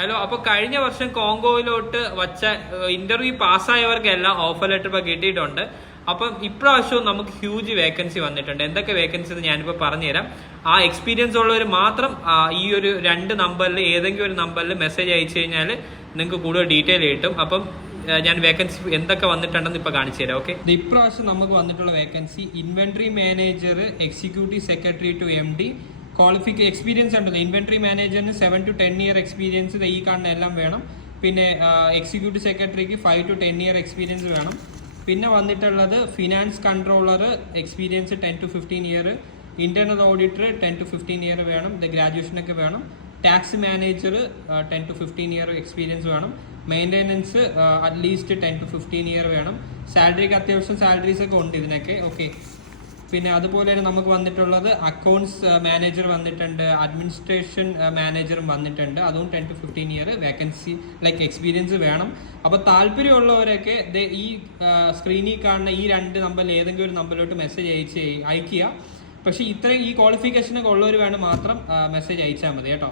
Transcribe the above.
Hello, അപ്പൊ കഴിഞ്ഞ വർഷം കോങ്കോയിലോട്ട് വച്ച ഇന്റർവ്യൂ പാസ്സായവർക്കെല്ലാം ഓഫർ ലെറ്റർ ഇപ്പൊ കിട്ടിയിട്ടുണ്ട്. അപ്പം ഇപ്രാവശ്യവും നമുക്ക് ഹ്യൂജ് വേക്കൻസി വന്നിട്ടുണ്ട്. എന്തൊക്കെ വേക്കൻസി എന്ന് ഞാനിപ്പോൾ പറഞ്ഞുതരാം. ആ എക്സ്പീരിയൻസ് ഉള്ളവർ മാത്രം ഈ ഒരു 2 നമ്പറിൽ ഏതെങ്കിലും ഒരു നമ്പറിൽ മെസ്സേജ് അയച്ചു കഴിഞ്ഞാൽ നിങ്ങൾക്ക് കൂടുതൽ ഡീറ്റെയിൽ കിട്ടും. അപ്പം ഞാൻ വേക്കൻസി എന്തൊക്കെ വന്നിട്ടുണ്ടെന്ന് ഇപ്പൊ കാണിച്ചു തരാം. ഓക്കെ, ഇപ്രാവശ്യം നമുക്ക് വന്നിട്ടുള്ള vacancy inventory manager, executive secretary to MD. Experience ഉണ്ടല്ലോ, ഇൻവെന്ററി മാനേജറിന് 7 to 10 ഇയർ എക്സ്പീരിയൻസ് ഈ കാണുന്ന എല്ലാം വേണം. പിന്നെ എക്സിക്യൂട്ടീവ് സെക്രട്ടറിക്ക് 5 to 10 ഇയർ എക്സ്പീരിയൻസ് വേണം. പിന്നെ വന്നിട്ടുള്ളത് finance controller experience 10 to 15 year, internal auditor 10 to 15 year വേണം, ഗ്രാജുവേഷനൊക്കെ വേണം. Tax manager 10 to 15 year experience വേണം. മെയിൻ്റെനൻസ് അറ്റ്ലീസ്റ്റ് 10 to 15 ഇയർ വേണം. സാലറിക്ക് അത്യാവശ്യം സാലറീസ് ഒക്കെ ഉണ്ട് ഇതിനൊക്കെ. ഓക്കെ, പിന്നെ അതുപോലെ തന്നെ നമുക്ക് വന്നിട്ടുള്ളത് അക്കൗണ്ട്സ് മാനേജർ വന്നിട്ടുണ്ട്, അഡ്മിനിസ്ട്രേഷൻ മാനേജറും വന്നിട്ടുണ്ട്. അതും 10 to 15 year vacancy like experience വേണം. അപ്പോൾ താല്പര്യമുള്ളവരൊക്കെ ഈ സ്ക്രീനിൽ കാണുന്ന ഈ 2 നമ്പറിൽ ഏതെങ്കിലും ഒരു നമ്പറിലോട്ട് മെസ്സേജ് അയക്കുക. പക്ഷേ ഈ ക്വാളിഫിക്കേഷനൊക്കെ ഉള്ളവർ വേണം മാത്രം മെസ്സേജ് അയച്ചാൽ മതി കേട്ടോ.